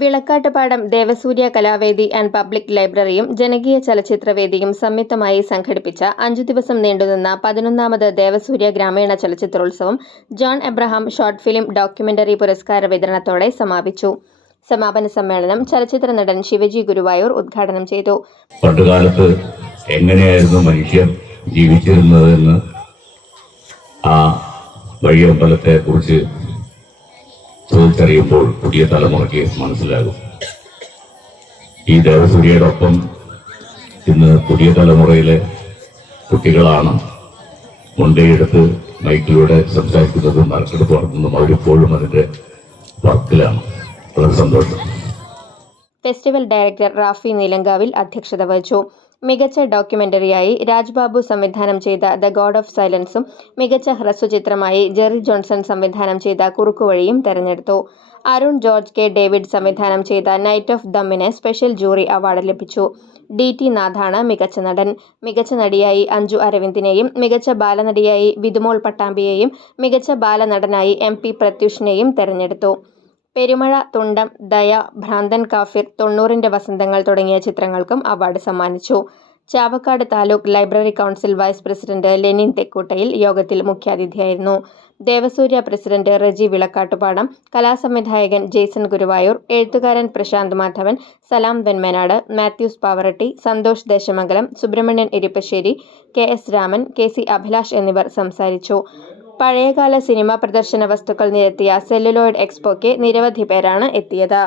Vilakkattupadam Devasurya Kalavedi and public ലൈബ്രറിയും ജനകീയ ചലച്ചിത്രവേദിയും സംയുക്തമായി സംഘടിപ്പിച്ച അഞ്ചു ദിവസം നീണ്ടുനിന്ന പതിനൊന്നാമത് ദേവസൂര്യ ഗ്രാമീണ ചലച്ചിത്രോത്സവം John Abraham short film documentary പുരസ്കാര വിതരണത്തോടെ സമാപിച്ചു. സമാപന സമ്മേളനം ചലച്ചിത്ര നടൻ ശിവജി ഗുരുവായൂർ ഉദ്ഘാടനം ചെയ്തു. പണ്ടുകാലത്ത് എങ്ങനെയായിരുന്നു മനുഷ്യർ ജീവിച്ചിരുന്നതെന്ന് ആ വഴിയമ്പലത്തെ കുറിച്ച് ചോദിച്ചറിയുമ്പോൾ പുതിയ തലമുറയ്ക്ക് മനസ്സിലാകും. ഈ ദേവസൂര്യയോടൊപ്പം ഇന്ന് പുതിയ തലമുറയിലെ കുട്ടികളാണ് മുണ്ടയെടുത്ത് മൈക്കിലൂടെ സംസാരിക്കുന്നതും നറുക്കെടുപ്പ് നടത്തുന്നതും അവരിപ്പോഴും അതിന്റെ വർക്കിലാണ്. വളരെ സന്തോഷം. ഫെസ്റ്റിവൽ ഡയറക്ടർ റാഫി നീലങ്കാവിൽ അധ്യക്ഷത വഹിച്ചു. മികച്ച ഡോക്യുമെന്ററിയായി രാജ്ബാബു സംവിധാനം ചെയ്ത ദ ഗോഡ് ഓഫ് സൈലൻസും മികച്ച ഹ്രസ്വചിത്രമായി ജെറി ജോൺസൺ സംവിധാനം ചെയ്ത കുറുക്കുവഴിയും തെരഞ്ഞെടുത്തു. Arun George K. ഡേവിഡ് സംവിധാനം ചെയ്ത നൈറ്റ് ഓഫ് ദമ്മിന് സ്പെഷ്യൽ ജൂറി അവാർഡ് ലഭിച്ചു. ഡി. ടി. നാഥാണ് മികച്ച നടൻ. മികച്ച നടിയായി അഞ്ജു അരവിന്ദിനെയും മികച്ച ബാലനടിയായി വിതുമോൾ പട്ടാമ്പിയെയും മികച്ച ബാലനടനായി എം. പി. പ്രത്യുഷിനെയും തെരഞ്ഞെടുത്തു. പെരുമഴ തുണ്ടം ദയ ഭ്രാന്തൻ കാഫിർ തൊണ്ണൂറിന്റെ വസന്തങ്ങൾ തുടങ്ങിയ ചിത്രങ്ങൾക്കും അവാർഡ് സമ്മാനിച്ചു. Chavakkad taluk library council vice president Lenin Thekkuttayil യോഗത്തിൽ മുഖ്യാതിഥിയായിരുന്നു. ദേവസൂര്യ പ്രസിഡന്റ് റെജി വിളക്കാട്ടുപാടം കലാസംവിധായകൻ ജെയ്സൺ ഗുരുവായൂർ എഴുത്തുകാരൻ Prashanth Madhavan Salam Venmenad Mathews Pavaratty Santhosh Desamangalam Subrahmanyan Irippassery K S Raman K C Abhilash എന്നിവർ സംസാരിച്ചു. പഴയകാല സിനിമ പ്രദർശന വസ്തുക്കൾ നിരത്തിയ സെല്ലുലോയിഡ് എക്സ്പോയ്ക്ക് നിരവധി പേരാണ് എത്തിയത്.